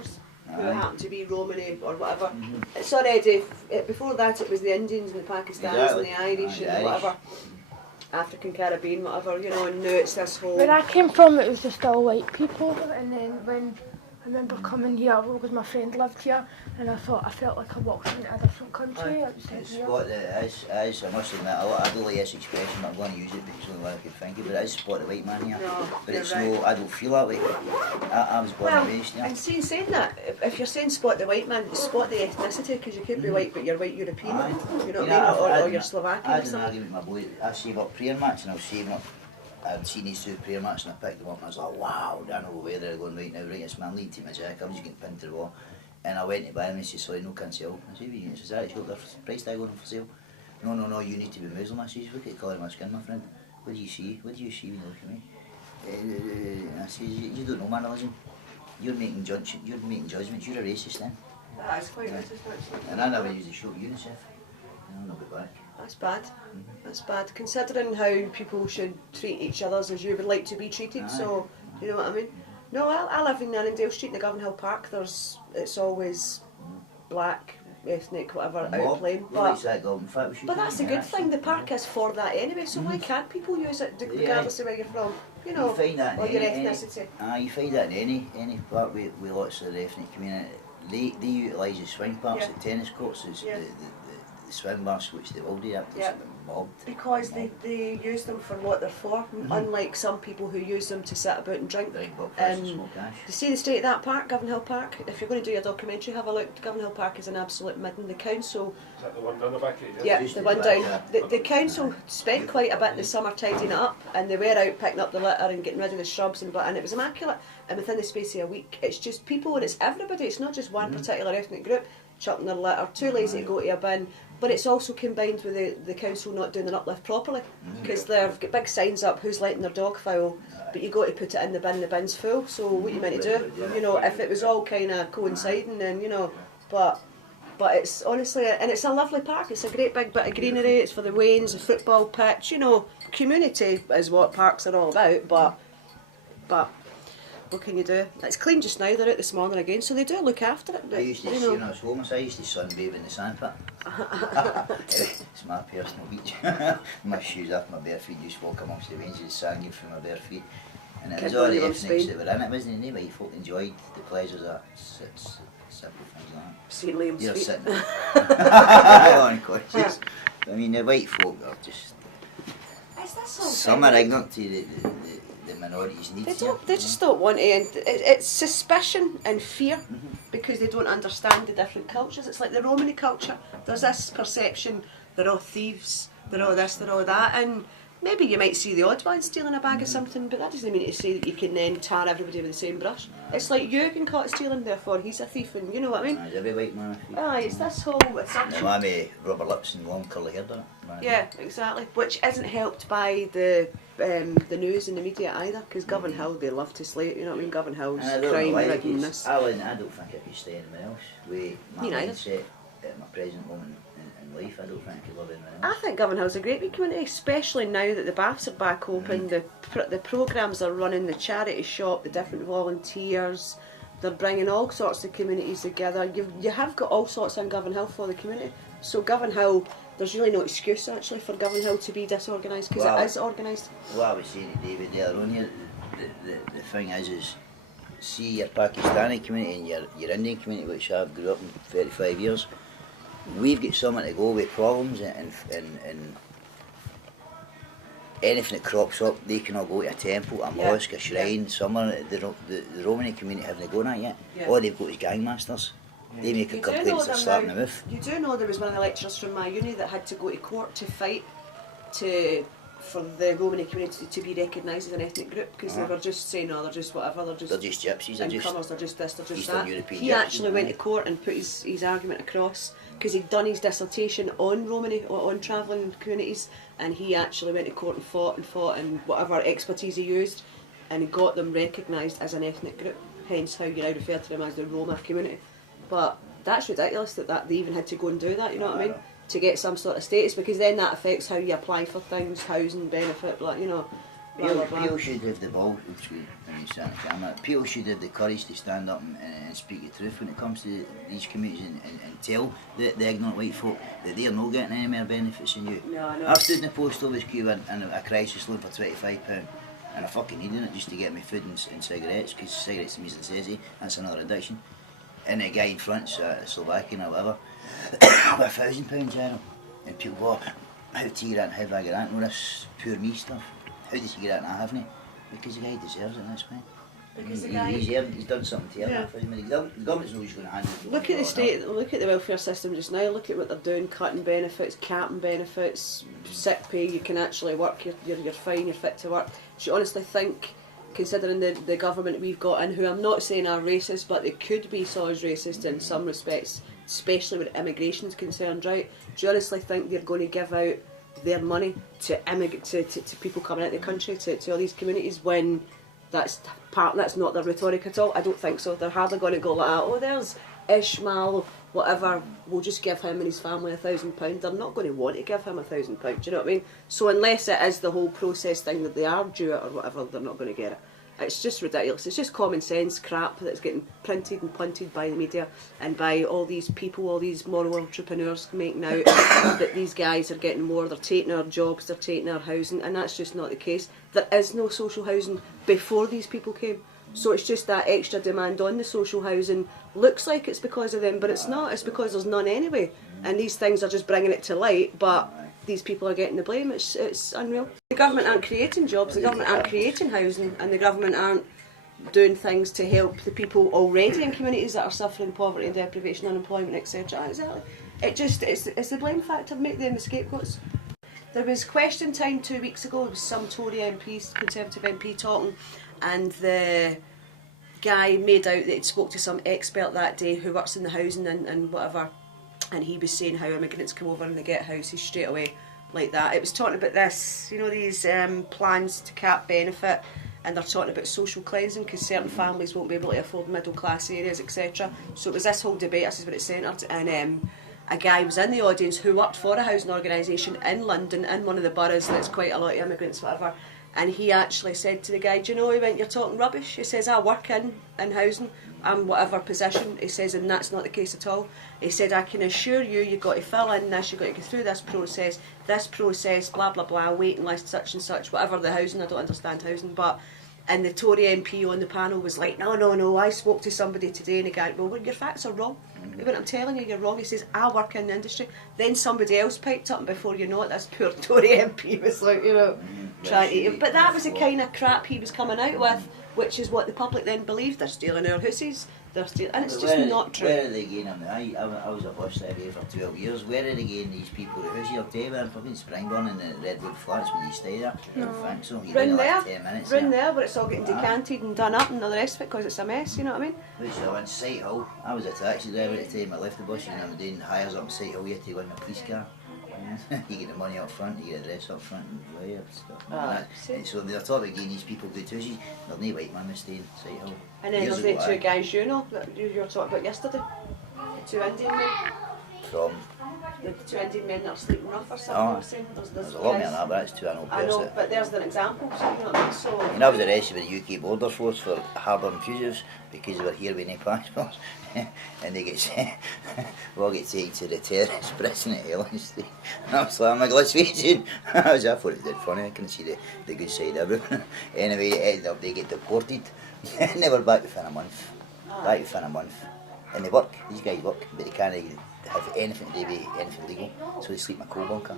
farmers who happen to be Romani or whatever. It's already, before that it was the Indians and the Pakistanis and the Irish and whatever. African, Caribbean, whatever, you know, and now it's this whole... Where I came from, it was just all white people, and then when I remember coming here because my friend lived here, and I felt like I walked into a different country. It's what it is, I must admit, I don't like this expression, but I'm going to use it because it's the only way I can think of it. It is spot the white man here, but it's no, I don't feel that way. I was born and raised here. And saying that, if you're saying spot the white man, spot the ethnicity, because you could be white but you're white European, you know what I mean, or you're Slovakian. I had an argument with my boy, I save up prayer mats and I was saving up. I'd seen these two prayer mats and I picked them up and I was like, wow, I know where they're going right now, right, it's my lead to my jack, I'm just getting pinned to the wall. And I went to buy them and he said, sorry, no, can't sell. I said, what is that? He said, there's a price tag on them for sale. No, you need to be Muslim. I said, look at the colour of my skin, my friend. What do you see? What do you see when you look at me? I said, you don't know my religion. You're making judgments, you're a racist then. That's quite racist actually. And I never used to show UNICEF. I'll not be back. That's bad. That's bad, considering how people should treat each other as you would like to be treated. So, you know what I mean? No, I live in Annandale Street in the Govanhill Park. It's always black, ethnic, whatever, out playing. But that's a good thing. The park is for that anyway. So why can't people use it regardless of where you're from? You know, you find that or your ethnicity. You find that in any park with lots of the ethnic community. They utilise the swing parks, the tennis courts, the swim bars, which they will do that. Because they use them for what they're for, unlike some people who use them to sit about and drink. You see the state of that park, Govanhill Park? If you're going to do your documentary, have a look. Govanhill Park is an absolute midden. The council... Is that the one down the back of it? Yeah, the one down. The council spent quite a bit in the summer tidying it up, and they were out picking up the litter and getting rid of the shrubs and it was immaculate. And within the space of a week, it's just people and it's everybody. It's not just one particular ethnic group chucking their litter, too lazy to go to a bin. But it's also combined with the council not doing an uplift properly, because they've got big signs up who's letting their dog foul, but you got to put it in the bin's full. So what you meant to do? You know, if it was all kind of coinciding, then you know, but it's honestly, and it's a lovely park. It's a great big bit of greenery. It's for the wains, the football pitch. You know, community is what parks are all about. But what can you do? It's clean just now. They're out this morning again, so they do look after it. But, I used to see when I was homeless, I used to sunbathe in the sandpit. It's my personal beach. My shoes off, my bare feet, just walk amongst the ranges of sand from my bare feet. And it was all the ethnics that were in it, wasn't it? Anyway, folk enjoyed the pleasures of simple things like that. See Liam's You're feet. sitting on courses. I mean, the white folk are just... Some are ignorant to the minorities' needs. They just don't want to, and it's suspicion and fear because they don't understand the different cultures. It's like the Romani culture. There's this perception they're all thieves, they're all this, they're all that, and maybe you might see the odd one stealing a bag of something, but that doesn't mean to say that you can then tar everybody with the same brush. It's like you've been caught stealing, therefore he's a thief, and you know what I mean? Is every white man a thief? It's this whole assumption. I'm rubber lips and long curly hair, don't it? Yeah, exactly. Which isn't helped by the news and the media either, because Govanhill, they love to slay it, you know what I mean? Govanhill's crime-riddenness. I don't think I could stay anywhere else with my mindset at my present moment in life. I don't think I could live anywhere else. I think Govanhill's a great wee community, especially now that the baths are back open, the programmes are running, the charity shop, the different volunteers, they're bringing all sorts of communities together. You have got all sorts in Govanhill for the community. So Govanhill, there's really no excuse actually for Govanhill to be disorganised, because it is organised. What I was saying to David the other on here, the thing is see your Pakistani community and your Indian community, which I've grew up in 35 years, we've got someone to go with problems and anything that crops up, they can all go to a temple, a mosque, a shrine, somewhere. The Romani community haven't gone at yet. All they've got is gangmasters. They make a complaint to slap in the mouth. You do know there was one of the lecturers from my uni that had to go to court to fight for the Romani community to be recognised as an ethnic group, because they were just saying, no, they're just whatever, they're just gypsies, incomers, they're just this, they're just Eastern that. European He gypsies, actually went to court and put his argument across, because he'd done his dissertation on Romani, or on travelling communities, and he actually went to court and fought and whatever expertise he used, and he got them recognised as an ethnic group, hence how you now refer to them as the Roma community. But that's ridiculous that they even had to go and do that, you know what I mean? To get some sort of status, because then that affects how you apply for things, housing, benefit, like, you know, blah blah blah. People should have the balls. People should have the courage to stand up and speak the truth when it comes to these communities and tell the ignorant white folk that they're not getting any more benefits than you. No, I know. I've stood in the post office queue in a crisis loan for £25 and I fucking needed it just to get me food and cigarettes, because cigarettes to me is necessity, that's another addiction. And the guy in front's Slovakian or whatever, with £1,000 general. And people go, how do you get that and how have I got that? No, this poor me stuff. How does he get that and I haven't it? Because the guy deserves it, that's fine. Because He's done something to him. Yeah. The government's not just going to handle it. Look at the state, look at the welfare system just now, look at what they're doing, cutting benefits, capping benefits, sick pay, you can actually work, you're fine, you're fit to work. Do you honestly think, considering the government we've got in, who I'm not saying are racist, but they could be so as racist in some respects, especially when immigration's concerned, right? Do you honestly think they're going to give out their money to people coming out of the country, to all these communities, when that's not their rhetoric at all? I don't think so. They're hardly going to go like that, oh there's Ishmael, whatever, we'll just give him and his family £1,000. They're not going to want to give him £1,000, do you know what I mean? So unless it is the whole process thing that they are due it or whatever, they're not going to get it. It's just ridiculous. It's just common sense crap that's getting printed and punted by the media and by all these people, all these moral entrepreneurs making out that these guys are getting more, they're taking our jobs, they're taking our housing, and that's just not the case. There is no social housing before these people came. So it's just that extra demand on the social housing. Looks like it's because of them, but it's not. It's because there's none anyway. And these things are just bringing it to light, but these people are getting the blame. It's unreal. The government aren't creating jobs, the government aren't creating housing, and the government aren't doing things to help the people already in communities that are suffering poverty and deprivation, unemployment, etc. Exactly. It's the blame factor, make them the scapegoats. There was question time 2 weeks ago, there was some Tory MP, Conservative MP talking, and the guy made out that he'd spoke to some expert that day who works in the housing and whatever, and he was saying how immigrants come over and they get houses straight away like that. It was talking about this, you know, these plans to cap benefit, and they're talking about social cleansing because certain families won't be able to afford middle class areas, etc. So it was this whole debate, this is what it centred, and a guy was in the audience who worked for a housing organisation in London, in one of the boroughs that's quite a lot of immigrants, whatever, and he actually said to the guy, do you know, he went, you're talking rubbish. He says, I work in housing, I'm whatever position. He says, and that's not the case at all. He said, I can assure you, you've got to fill in this, you've got to go through this process, blah blah blah, waiting list, such and such, whatever the housing, I don't understand housing, but, and the Tory MP on the panel was like, no, I spoke to somebody today, and the guy, well, your facts are wrong. He went, I'm telling you, you're wrong. He says, I work in the industry. Then somebody else piped up, and before you know it, this poor Tory MP was like, you know, trying to... But that was the kind of crap he was coming out with, which is what the public then believed. They're stealing our hussies, and it's just not true. Where are they getting them? I was a bus there for 12 years. Where are they getting these people? Who's your day in fucking Springburn and the Redwood Flats when you stay there? I don't think so. You're Round there, like 10 minutes round there, but it's all getting decanted and done up and all the rest of it because it's a mess, you know what I mean? Which I went to Sight Hill. I was a taxi driver at the time. I left the bus and I was doing hires up in Sight Hill. You had to go in a police car. You get the money up front, you get the dress up front and wire and stuff. And so they're talking about getting these people good houses. There's no white man staying in Sight Hill. And then there's the two guys you know that you were talking about yesterday. The two Indian men. From? The two Indian men that are sleeping rough or something. Oh, I was saying. There's a lot more than that, but that's two I know. I know, but there's an example. So, you know what I mean? So, And I was arrested by the UK Border Force for harbouring fugitives because they were here with no passports. And they get sent, we all get taken to the terrorist prison at Ellenstein. And I was like, I'm a Glaswegian. I thought it did funny, I couldn't see the good side of it. Anyway, it ended up they get deported. And they were back within a month. And they work, these guys work, but they can't have anything to do with anything legal. So they sleep in a coal bunker.